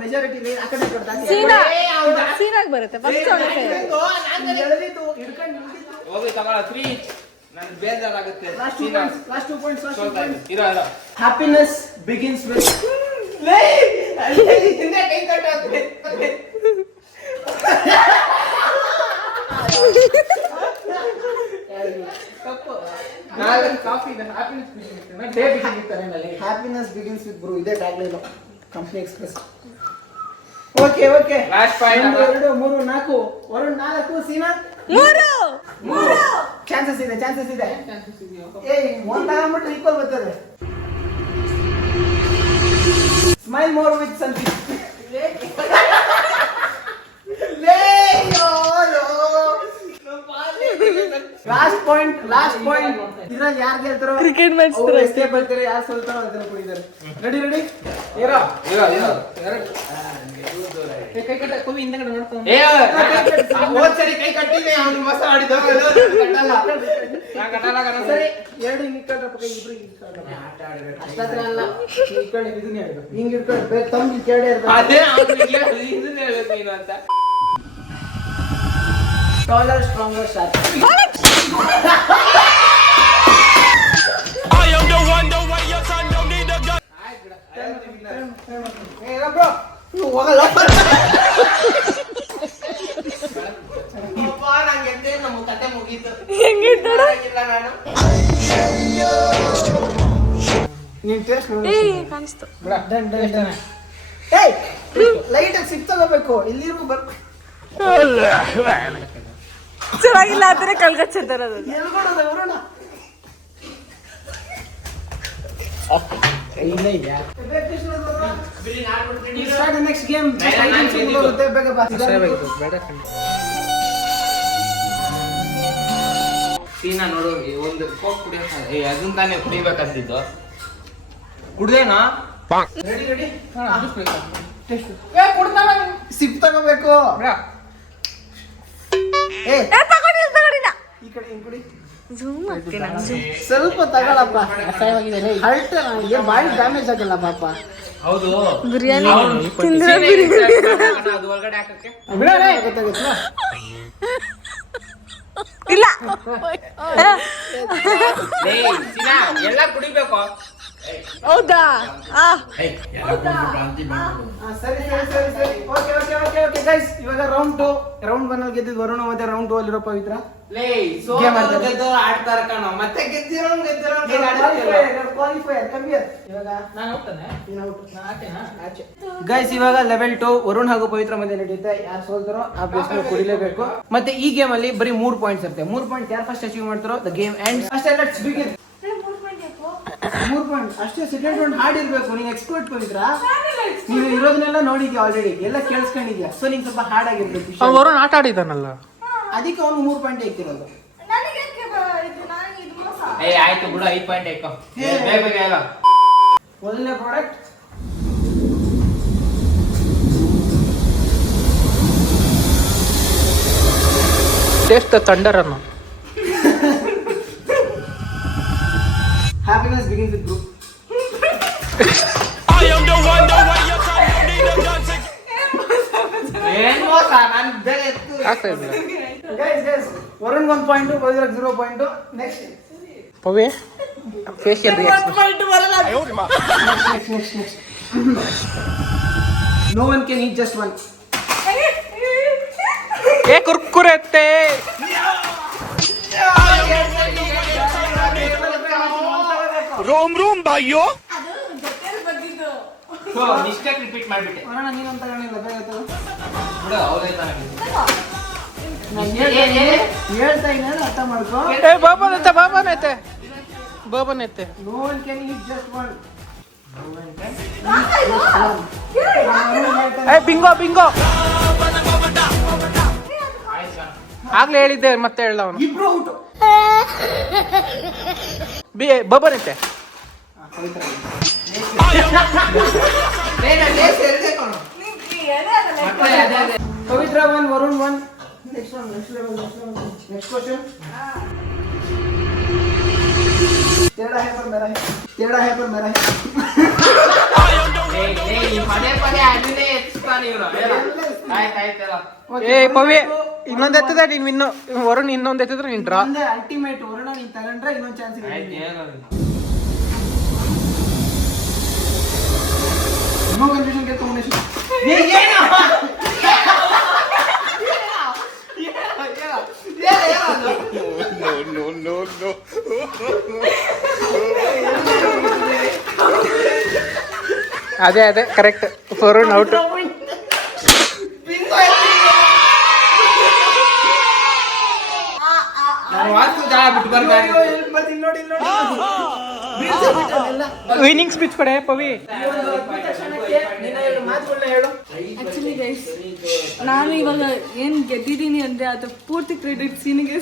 ಮೆಜಾರಿಟಿ ಸೀನಾಗ್ ಬರುತ್ತೆ ಫಸ್ಟ್ ಹೋಗಿ ತಗೊಳ 3 ನನಗೆ ಬೇಜಾರಾಗುತ್ತೆ ಲಾಸ್ಟ್ 2 ಪಾಯಿಂಟ್ಸ್ ಇರೋ ಇರೋ ಹ್ಯಾಪಿನೆಸ್ ಬಿಗಿನ್ಸ್ ವಿತ್ ಹಿಂದೆ ಕೈ ಕಟ್ಟಾಗುತ್ತೆ ಹ್ಯಾಪಿನೆಸ್ ಬಿಗಿನ್ಸ್ ವಿತ್ ಬ್ರೋ ಇದೇ tagline company express okay last point 1 2 3 4 Varun 4 ಸೀನಾ ಚಾನ್ಸಸ್ ಇದೆ ಏಯ್ ಒಂದ್ ತಗೊಂಡ್ಬಿಟ್ರೆ ಈಕ್ವಲ್ ಬರ್ತದೆ. Smile more with something. Last point ಇದ್ರಲ್ಲಿ ಯಾರು ಗೆಲ್ತಾರೋ ಕ್ರಿಕೆಟ್ ಮ್ಯಾಚ್ ಎಸ್ಕೇಪ್ ಆಗ್ತಾರೆ, ಯಾರು ಸೋಲ್ತಾರೋ ಅದನ್ನ ಕುಡಿತಾರೆ. ರೆಡಿ ಇರೋ ಕೈ ಕಟ್ಟ ಕೋವಿ ಹಿಂದೆ ಕಡೆ ನೋಡ್ಕೊಂಡು ಹೋದ್ ಸರಿ ಕೈ ಕಟ್ಟಿದ್ದೆ ಅವ್ನು ಮೋಸ ಮಾಡಿದ್ದು ಸರಿ ಎರಡು ಹಿಂಗ್ ಇಟ್ಕೊಂಡ್ರೆ ಕೈ ಇಬ್ರು ಅಷ್ಟತ್ರ ಅಲ್ಲ ಇಟ್ಕೊಂಡು ಇದನ್ನ ಹೇಳ್ಬೇಕು. ಹಿಂಗ್ ಇಟ್ಕೊಂಡು ಬೇರೆ ತಮ್ಮ ಕೇಳೇ ಇರ್ಬೇಕು. ಅದೇ ಅವ್ನಿಗೆ ಇದನ್ನ ಹೇಳ್ಬೇಕು ನೀನು ಅಂತ. Taller stronger sharp. ಹೋಗಲ್ಲ ನಂಗೆ ನಮ್ಮ ಕತೆ ಮುಗೀತು. ಹೆಂಗಿತ್ತು ನಾನು ನೀನ್ ಟೇಸ್ಟ್ ಕಾಣಿಸ್ತು. ಏಯ್ ಲೈಟ್ ಆಗಿ ಸಿಕ್ ತಗೋಬೇಕು. ಇಲ್ಲಿರು ಬರ್ಬೇಕು. ಚೆನ್ನಾಗಿಲ್ಲ ಆದ್ರೆ ಕಲ್ಗಚ್ಚಿರ್ತಾರ ಅದು. ಎಲ್ಗೊಡೋದು ಅವರೋಣ ನೆಕ್ಸ್ಟ್ ಗೇಮ್ ಬೇಗ ಬಾ. ಸೀನಾ ನೋಡು, ಒಂದು ಕೋಕ್ ಕುಡಿಯೋಕೆ ಅದನ್ನ ತಾನೇ ಕುಡಿಬೇಕಂತಿದ್ದು. ಕುಡ್ದೇನಾ? ರೆಡಿ ಸಿಪ್ ತಗೋಬೇಕು. ಏ ಈ ಕಡೆ ಹಿಂಗ್ ಕುಡಿ. ಝೂಮ್ ಆಗ್ತೀನಿ ನಾನು. ಸ್ವಲ್ಪ ತಗೊಳಪ್ಪ. ಹಲ್ಟ್ ಏನ್ ಬಾಡಿ ಡ್ಯಾಮೇಜ್ ಆಗಲ್ಲ ಪಾಪ. ಹೌದು, ಬಿರಿಯಾನಿ ತಿಂದ್ರೆ ಅದು ಒಳಗಡೆ ಹಾಕಕ್ಕೆ ಗೊತ್ತಾಗುತ್ತಾ? ಇಲ್ಲ. ಸೀನಾ ಎಲ್ಲ ಕುಡಿಬೇಕು. ಹೌದಾ? ಸರಿ ಓಕೆ ಗೈಸ್, ಇವಾಗ ರೌಂಡ್ 1 ಅಲ್ಲಿ ಗೆದ್ದಿದ್ದು ವರುಣ, ಮತ್ತೆ ರೌಂಡ್ 2 ಅಲ್ಲಿರೋ ಪವಿತ್ರ. ಗೇಮ್ ಆಡ್ತಾರ ಕಣ, ಮತ್ತೆ ಗೆದ್ದಿರೋ ಗೈಸ್ ಇವಾಗ ಲೆವೆಲ್ 2 ವರುಣ್ ಹಾಗೂ ಪವಿತ್ರ ಮಧ್ಯೆ ನಡೆಯುತ್ತೆ. ಯಾರು ಸೋಲ್ತಾರೋ ಆ ಪ್ಲೇಸ್ ಕುಡಿಲೇಬೇಕು. ಮತ್ತೆ ಈ ಗೇಮ್ ಅಲ್ಲಿ ಬರೀ 3 ಪಾಯಿಂಟ್ಸ್ ಇರುತ್ತೆ. 3 ಪಾಯಿಂಟ್ ಯಾರು ಫಸ್ಟ್ ಅಚೀವ್ ಮಾಡ್ತಾರೋ ದ ಗೇಮ್ ಎಂಡ್. ಅಷ್ಟೇ, ಲೆಟ್ಸ್ ಬಿಗಿನ್. 3 ಪಾಯಿಂಟ್ ಅಷ್ಟೇ. ಸೆಕೆಂಡ್ ರೌಂಡ್ ಹಾಡಿರ್ಬೇಕು. ನೀನ್ ಎಕ್ಸ್ಪರ್ಟ್ ಪವಿತ್ರ, ನೀನು ಇರೋದನ್ನೆಲ್ಲ ನೋಡಿದ್ಯಾ ಆಲ್ರೆಡಿ, ಎಲ್ಲ ಕೇಳಿಸ್ಕೊಂಡಿದ್ಯಾ. ಸೊ ನೀನ್ ಸ್ವಲ್ಪ ಹಾರ್ಡ್ ಆಗಿರ್ಬೇಕು. ವರುಣ್ ಆಟ ಆಡಿದಾನಲ್ಲ, ಅದಕ್ಕೆ ಅವನು 3 ಪಾಯಿಂಟ್ ಇಕ್ಕಿರೋದು. ಆಯ್ತು ಬಿಡು, 5 ಪಾಯಿಂಟ್ ಹಾಕೋ. ಬೇಗ ಹೇಳ. ಮೊದಲನೇ ಪ್ರಾಡಕ್ಟ್ ಟೇಸ್ಟ್ ಥಂಡರ್ ಅನ್ನು. Happiness begins with group. ಏನ್ ಮೋಸ, ನಾನು ಬೇಗ ಎತ್ತು. ಆಗ್ತಾ ಇಲ್ಲ guys Varun 1 point, Pavitra 0 point. Next Pavi facial reaction. No one can eat just one. ಏ ಕುರ್ಕುರೆತ್ತೆ. ರೋಮ್ ರೋಮ್ ಬಾಯ್ಯೋ. ಮಿಸ್ಟೇಕ್ ರಿಪೀಟ್ ಮಾಡ್ಬಿಟ್ಟೆ. ವರುಣ ನೀನಂತ ಕಾಣಿಲ್ಲ, ಬೇಗ ತಗೋ. ಬಿಡು, ಹೌದಾ ತಾನೆ. ನಾನು ಹೇಳ್ತಾ ಇದ್ದೀನಿ, ಅರ್ಥ ಮಾಡ್ಕೋ. ಏ ಬಾಬನೈತೆ. No one can eat just one. ಏ ಬಿಂಗೋ ಆಗ್ಲೇ ಹೇಳಿದ್ದೆ, ಮತ್ತೆ ಹೇಳ್ದ ಅವನು. ಇಬ್ರು ಔಟ್. ಬಾಬನೈತೆ. Pavitra Pavitra 1, Varun 1. Next next question. टेढ़ा है पर मेरा है. ಪದೇ ಅದನ್ನೇ ಎತ್ತಿಸ್ತಾನೆ ಇವನು. ಆಯ್ತಾಯ್ತಲ್ಲ. ಏ ಪವಿ ಇನ್ನೊಂದ್ ಎತ್ತದೆ, ನೀನ್ ಇನ್ನು ವರುಣ್ ಇನ್ನೊಂದ್ ಎತ್ತಿದ್ರೆ ನೀನ್ ಡ್ರಾ. ಒಂದೇ ಅಲ್ಟಿಮೇಟ್. ವರುಣ ನೀನ್ ತಗೊಂಡ್ರೆ ಇನ್ನೊಂದು ಚಾನ್ಸ್ ಇದೆ. ಆಯ್ತು, ಏನು no confusion, get combination. No, no, no. ಅದೇ ಕರೆಕ್ಟ್. ವರುಣ್ ಔಟ್. ಜಾಗ ಬಿಟ್ಟು ಬರ್ಬೇಡ. ವಿನ್ನಿಂಗ್ ಸ್ಪೀಚ್ ಕೊಡೆ ಪವಿ. ಆಕ್ಚುಲಿ ಗೈಸ್ ನಾನು ಇವಾಗ ಏನ್ ಗೆದ್ದಿದ್ದೀನಿ ಅಂದ್ರೆ ಅದು ಪೂರ್ತಿ ಕ್ರೆಡಿಟ್ ಸೀನಿಗೆ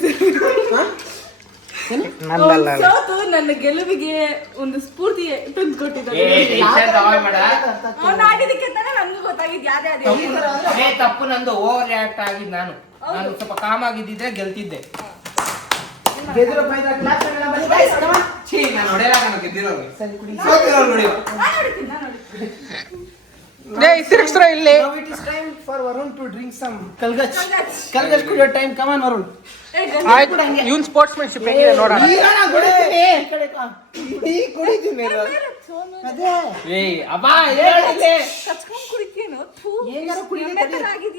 ಸೋತು ನನ್ನ ಗೆಲುವಿಗೆ ಒಂದು ಸ್ಫೂರ್ತಿ ತಂದು ಕೊಟ್ಟಿದ್ದಾರೆ. ಅವ್ನು ಆಡಿದಕ್ಕೆ ತಾನೇ ನನ್ಗೂ ಗೊತ್ತಾಗಿದ್ದು ಯಾವ್ದೇ ಅದೇ ತಪ್ಪು ನಂದು, ಓವರ್ ರಿಯಾಕ್ಟ್ ಆಗಿದ್ದು ನಾನು ಸ್ವಲ್ಪ ಕಾಮ್ ಆಗಿದ್ದಿದ್ರೆ ಗೆಲ್ತಿದ್ದೆ. ನಾನು ಹೊಡೆಯಲಾಗ ಗೆದ್ದಿರೋದು ಸೋತಿರೋರು ನೋಡಿ. ತಿರುಗಿಸ್ರ ಇಲ್ಲಿ. It is time for Varun to drink some Kalgach. Kalgach ಕುಡಿಯೋ ಟೈಮ್. Come on Varun. ಆಯ್ತು, ಇವನ್ ಸ್ಪೋರ್ಟ್ಸ್ಮನ್ಶಿಪ್ ಹೆಂಗಿದೆ ನೋಡೋಣ. ಕುಡಿತೀನಿ ಅದೇ ಕಚ್ಕೊಂಡ್ ಕುಡಿತೀನೋ ಏನಾರ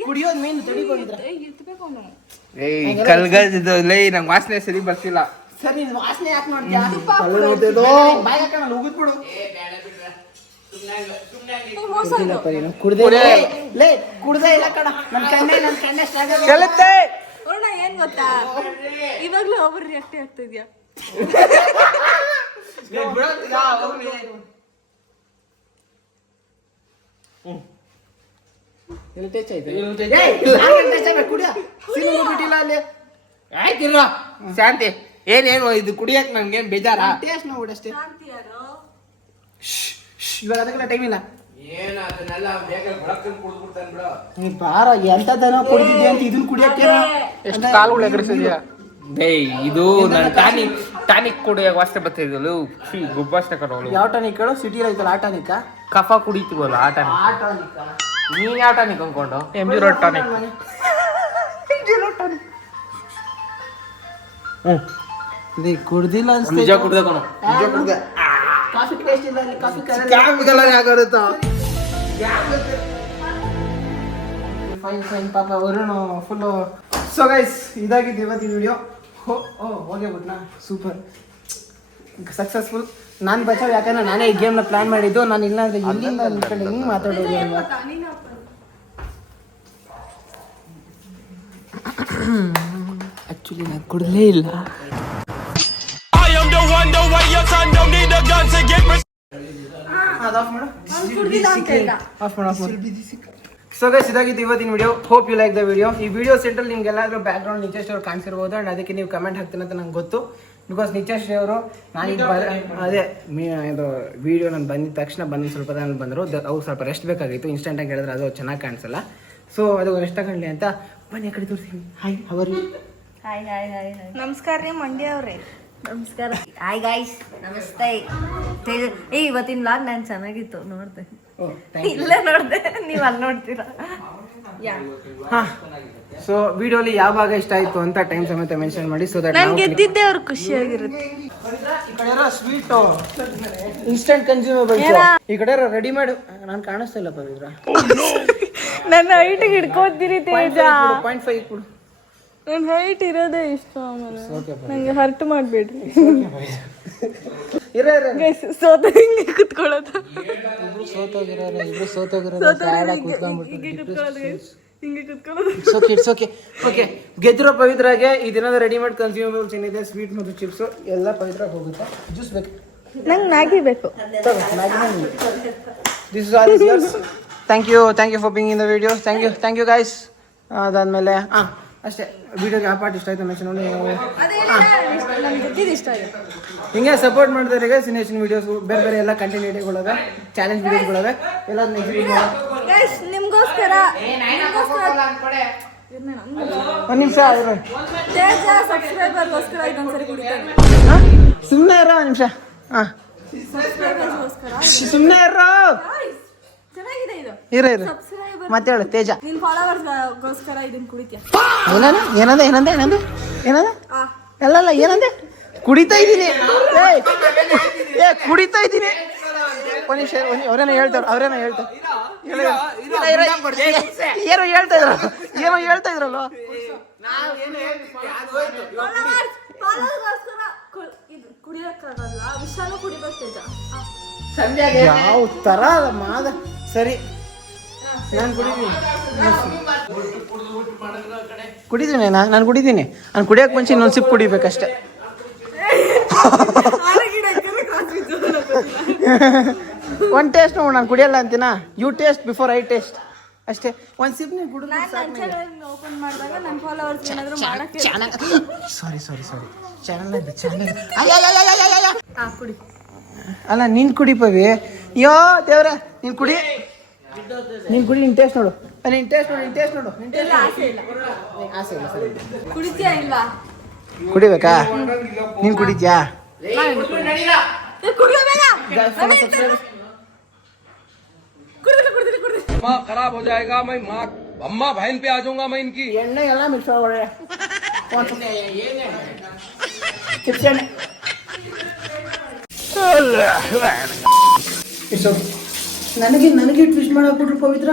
ಕುಡಿಯೋದು ಮೇನ್ ತಡಿಕೊಂಡಿದ್ರೆ ಎತ್ತಬೇಕು ಅವನು. ಕಲ್ಗಲ್ದಿದ್ದು ನಂಗೆ ವಾಸನೆ ಸರಿ ಬರ್ತಿಲ್ಲ. ಸರಿ ವಾಸನೆ ಯಾಕೆ ನೋಡ್ತೀಯಾ? ಬಾಯ್ ಹಾಕೋಣ ಉಗಿದ್ಬಿಡು. ಕುಡ್ದೇ ಇಲ್ಲ ಕಣ. ನನ್ನ ಕಣ್ಣೆ ಸ್ಟಾರ್ಟ್ ಗೆಲ್ಲುತ್ತೆ. ಅಣ್ಣ ಏನ್ ಗೊತ್ತಾ, ಇವಾಗ್ಲೂ ಒಬ್ರು ರಿಯಾಕ್ಟ್ ಆಗ್ತಿದ್ಯಾ? ಆಯ್ತಿಲ್ವಾ ಶಾಂತಿ? ಏನೇನು ಇದು ಕುಡಿಯಕ್ ನನ್ಗೇನ್ ಬೇಜಾರ? ಟೇಸ್ಟ್ ನೋಡು ಅಷ್ಟೇ. ಇವಾಗ ಅದಕ್ಕೆಲ್ಲ ಟೈಮ್ ಇಲ್ಲ. ನೀ ಬಾರ ಎಂತದನೋ ಕುಡಿದಿದ್ದೆ ಅಂತ ಇದನ್ನ ಕುಡಿಯಕ್ಕೆ ಎಷ್ಟು ಕಾಲುಗಳು ಎಗರಿಸಿದ್ಯಾ? ಇದು ನನ್ನ ಟಾನಿಕ್ ಕುಡಿಯಕ್ ವಾಸ್ತೆ ಬರ್ತಿದ್ವಲ್ಲ, ಗುಬ್ಬಾಸ್ತೆ ಕರೋಳು. ಯಾವ ಟಾನಿಕ್ ಹೇಳು? ಸಿಟಿ ಐತಲ್ಲ ಆ ಟಾನಿಕ್. ಕಫ ಕುಡಿತೀವಲ್ಲ ಆ ಟಾನಿಕ್. ನೀನ್ ಯಾವ ಟಾನಿಕ್ ಅನ್ಕೊಂಡು? MG Road tonic. ಕುಡ್ದಿಲ್ಲ ಅನ್ಸುತ್ತೆ. ನಿಜ ಕುಡ್ದೆ ಕಣೋ, ನಿಜ ಕುಡ್ದೆ. ಕಾಫಿ ಟೇಸ್ಟ್ ಇಲ್ಲ ಅಲ್ಲಿ. ಕಾಫಿ ಫೈನ್ ಪಾಪ ವರುಣ್ ಫುಲ್ಲು. ಸೊ ಗೈಸ್ ಇದಾಗಿದ್ದು ಇವತ್ತಿನ ವಿಡಿಯೋ. ಹೋಗೇ ಬಿಟ್ನಾ? Super successful. ನಾನು ಬಚಾವ್, ಯಾಕಂದ್ರೆ ನಾನೇ ಈ ಗೇಮ್ನ ಪ್ಲಾನ್ ಮಾಡಿದ್ದು. ನಾನು ಇಲ್ಲಾಂದ್ರೆ ಇಲ್ಲಿಂದ ಅನ್ಕೊಂಡು ಹಿಂಗೆ ಮಾತಾಡೋದು ಅಲ್ವಾ. ಆ್ಯಕ್ಚುಲಿ ನಾನು ಕುಡಲೇ ಇಲ್ಲ. ಸೊ ಗೈಸ್ ಇದಾಗಿತ್ತು ಇವತ್ತಿನ video. Hope you like the video. ಈ ವಿಡಿಯೋ ಸೆಂಟ್ರಲ್ಲಿ ನಿಮ್ಗೆಲ್ಲಾದ್ರೂ ಬ್ಯಾಕ್ ಗ್ರೌಂಡ್ ನಿಚೇಶ್ ಅವ್ರು ಕಾಣಿಸಿರ್ಬೋದು. ಆ್ಯಂಡ್ ಅದಕ್ಕೆ ನೀವು ಕಮೆಂಟ್ ಹಾಕ್ತೀನಿ ಅಂತ ನಂಗೆ ಗೊತ್ತು. ಬಿಕಾಸ್ ನಿಚೇಶ್ ಅವರು ನಾನೀಗ ಅದೇ ಇದು ವಿಡಿಯೋ ನಾನು ಬಂದಿದ್ದ ತಕ್ಷಣ ಸ್ವಲ್ಪ ದಿನ ಬಂದರು. ಅವ್ರು ಸ್ವಲ್ಪ ರೆಸ್ಟ್ ಬೇಕಾಗಿತ್ತು. ಇನ್ಸ್ಟೆಂಟಾಗಿ ಹೇಳಿದ್ರೆ ಅದು ಚೆನ್ನಾಗಿ ಕಾಣಿಸಲ್ಲ. ಸೊ ಅದು ರೆಸ್ಟ್ ತಗೊಳ್ಳಿ ಅಂತ ಬನ್ನಿ ಆ ಕಡೆ ತೋರಿಸ್ತೀನಿ. ಹಾಯ್ ಅವರು ಹಾಯ್ ಹಾಯ್ ಹಾಯ್ ಹಾಯ್. ನಮಸ್ಕಾರ ರೀ ಮಂಡ್ಯ ಅವ್ರೆ. ನಮಸ್ಕಾರ. ಹಾಯ್ ಗಾಯ್ಸ್, ನಮಸ್ತೆ. ಇವತ್ತಿನ ಲಾಗ್ ನಾನು ಚೆನ್ನಾಗಿತ್ತು, ನೋಡ್ದೆ. ಇಲ್ಲೇ ನೋಡ್ದೆ, ನೀವು ಅಲ್ಲಿ ನೋಡ್ತೀರಾ. ಹಾಂ, ಸೊ ವಿಡಿಯೋಲಿ ಯಾವ ಭಾಗ ಇಷ್ಟ ಆಯಿತು ಅಂತ ಟೈಮ್ ಸಮೇತ ಮೆನ್ಷನ್ ಮಾಡಿ. ಸೊ ದಟ್ ನಾನು ಗೆದ್ದಿದ್ದೆ ಅವ್ರು ಖುಷಿಯಾಗಿರುತ್ತೆ. ಈ ಕಡೆ ಸ್ವೀಟು ಇನ್ಸ್ಟೆಂಟ್ ಕನ್ಸ್ಯೂಮಬಲ್, ಈ ಕಡೆ ರೆಡಿಮೇಡ್. ನಾನು ಕಾಣಿಸ್ತಾ ಇಲ್ಲ ಪವಿತ್ರ. ನನ್ನ ಹೈಟಿಗೆ ಹಿಡ್ಕೋತೀರಿ ತೇಜ. 0.5 ಕೊಡು. ನನ್ನ ಹೈಟ್ ಇರೋದೇ ಇಷ್ಟ. ಆಮೇಲೆ ನಂಗೆ ಹರ್ಟ್ ಮಾಡಬೇಡ್ರಿ. ಗೈಸ್ ಸೋತ ಹಿಂಗೆ ಕುತ್ಕೊಳ್ಳೋದು. ಇಬ್ರು ಸೋತೋಗಿರೋರು ಸ್ಯಾಡಾಗಿ ಕೂತ್ಕೊಂಡ್ಬಿಟ್ಟು ಹಿಂಗೆ ಕುತ್ಕೊಳ್ಳೋದು. It's okay. ಗೆದ್ದಿರೋ ಪವಿತ್ರಾಗೆ ಈ ದಿನದ ರೆಡಿಮೇಡ್ ಕನ್ಸ್ಯೂಮಬಲ್ಸ್ ಏನಿದೆ, ಸ್ವೀಟ್ ಮತ್ತು ಚಿಪ್ಸು ಎಲ್ಲ ಪವಿತ್ರ ಹೋಗುತ್ತೆ. ಜ್ಯೂಸ್ ಬೇಕು? ನಂಗೆ ಮ್ಯಾಗಿ ಬೇಕು. This is all is yours. Thank you for being in the video. Thank you guys. ಅದಾದಮೇಲೆ ಅಷ್ಟೇ. ವಿಡಿಯೋಗೆ ಆ ಪಾರ್ಟ್ ಇಷ್ಟ ಆಯ್ತು ಮೆನ್ಷನ್ ನೋಡಿ. ಹಿಂಗೆ ಸಪೋರ್ಟ್ ಮಾಡ್ತಾರೆ ಗೈಸ್. ಇನ್ನೆಷ್ಟಿನ ವೀಡಿಯೋಸ್ ಬೇರೆ ಎಲ್ಲ ಕಂಟಿನ್ಯೂಟಿಗಳಾಗ ಚಾಲೆಂಜ್ ವೀಡಿಯೋಸ್ಗಳಾಗ ಎಲ್ಲ ನೆಕ್ಸ್ಟ್ ನಿಮ್ಗೋಸ್ಕರ ಒಂದು ನಿಮಿಷ ತೇಜ ಸಬ್ಸ್ಕ್ರೈಬರ್ಗೋಸ್ಕರ ಇದೊಂದ್ಸರಿ ಕುಡಿತಾರೆ. ಸುಮ್ಮನೆ ಇರೋ ಒಂದು ನಿಮಿಷ. ಹಾಂ, ಸುಮ್ಮನೆ ಇರೋ. ಚೆನ್ನಾಗಿದೆ ಇದು. ಇರೋ ಮತ್ತೆ ಹೇಳು ತೇಜ. ನಿನ್ ಫಾಲೋವರ್ಸ್ಗೋಸ್ಕರ ಇದನ್ನ ಕುಡಿತೀಯ? ಏನಂದೆ ಅಲ್ಲಲ್ಲ ಏನಂದೆ? ಕುಡಿತಾ ಇದ್ದೀನಿ. ಕುಡಿತಾ ಇದ್ದೀನಿ. ಒಂದು ನಿಮಿಷ. ಅವರೇನೋ ಹೇಳ್ತಾರೆ ಏನೋ ಹೇಳ್ತಾ ಇದ್ರಲ್ಲ. ಕುಡಿಯಕ್ಕಾಗಲ್ಲ, ವಿಷಾನು ಕುಡಿಬೇಕು ತೇಜ. ಯಾವ ತರ ಮಾದ. ಸರಿ, ನಾನು ಕುಡಿತೀನಿ. ನಾನು ಕುಡಿಯಕ್ಕೆ ಮುಂಚೆ ಇನ್ನೊಂದು ಸಿಪ್ ಕುಡಿಬೇಕಷ್ಟೆ. ಒಂದು ಟೇಸ್ಟ್ ನೋಡು, ನಾನು ಕುಡಿಯಲ್ಲ ಅಂತೀನ. You taste before I taste ಅಷ್ಟೇ. ಒಂದು ಸಿಪ್ ನೀವು ಕುಡಿದು ಓಪನ್ ಮಾಡಿದಾಗ ನನ್ನ ಫಾಲೋವರ್ಸ್ ಏನಾದ್ರು ಮಾಡಕ್ಕೆ ಸಾರಿ ಚಾನಲ್ ಕುಡಿ. ಅಲ್ಲ ನೀನು ಕುಡಿ ಪವಿ. ಯೋ ದೇವ್ರ ನೀನು ಕುಡಿ, ನಿನ್ ಟೇಸ್ಟ್ ನೋಡು. ನೀನ್ ಟೇಸ್ಟ್ ನೋಡು. ಆಸೆ ಇಲ್ಲ. ಆಸೆ ಇಲ್ಲ ಸರಿ. ಕುಡಿತೀಯಾ ಇಲ್ವಾ? ಕುಡಿಬೇಕಾ? ನೀನ್ ಕುಡಿದ್ಯಾ? खराब हो जाएगा मैं माँ अम्मा बहन पे आ जाऊंगा मैं इनकी ಎಣ್ಣೆ ಎಲ್ಲ ಮಿಕ್ಸ್ ಮಾಡಿ ನನಗೆ ಟ್ವಿಸ್ಟ್ ಮಾಡಾಕ್ಬಿಟ್ರು ಪವಿತ್ರ.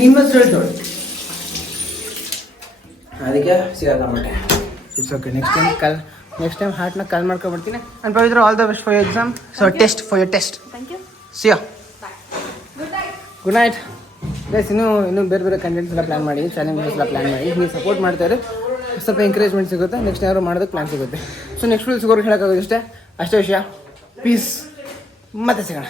ನಿಮ್ಮ ಹೆಸರು ಹೇಳ್ತಾಳೆ ಅದಕ್ಕೆ ಸಿಗಾಕೊಂಡ್ಬಿಟ್ಟೆ. It's okay. ನೆಕ್ಸ್ಟ್ ಟೈಮ್ ಹಾರ್ಟ್ನ ಕಾಲ್ ಮಾಡ್ಕೊಂಡ್ಬಿಡ್ತೀನಿ. And Pavitra, all the best for your exam. So test for your test. See ya. Good night guys. ಇನ್ನೂ ಬೇರೆ ಕಂಟೆಂಟ್ಸ್ ಎಲ್ಲ ಪ್ಲಾನ್ ಮಾಡಿ, ಚಾಲೆಂಜಸ್ ಎಲ್ಲ ಪ್ಲಾನ್ ಮಾಡಿ ನೀವು ಸಪೋರ್ಟ್ ಮಾಡ್ತಾರೆ. ಸ್ವಲ್ಪ ಎಂಕರೇಜ್ಮೆಂಟ್ ಸಿಗುತ್ತೆ. ನೆಕ್ಸ್ಟ್ ಯಾರು ಮಾಡೋದಕ್ಕೆ ಪ್ಲಾನ್ ಸಿಗುತ್ತೆ. ಸೊ ನೆಕ್ಸ್ಟ್ ವಿಡಿಯೋ ಸಿಗೋರ್ಗೆ ಹೇಳೋಕ್ಕಾಗೋದು ಅಷ್ಟೇ ವಿಷಯ. ಪೀಸ್. ಮತ್ತೆ ಸಿಗೋಣ.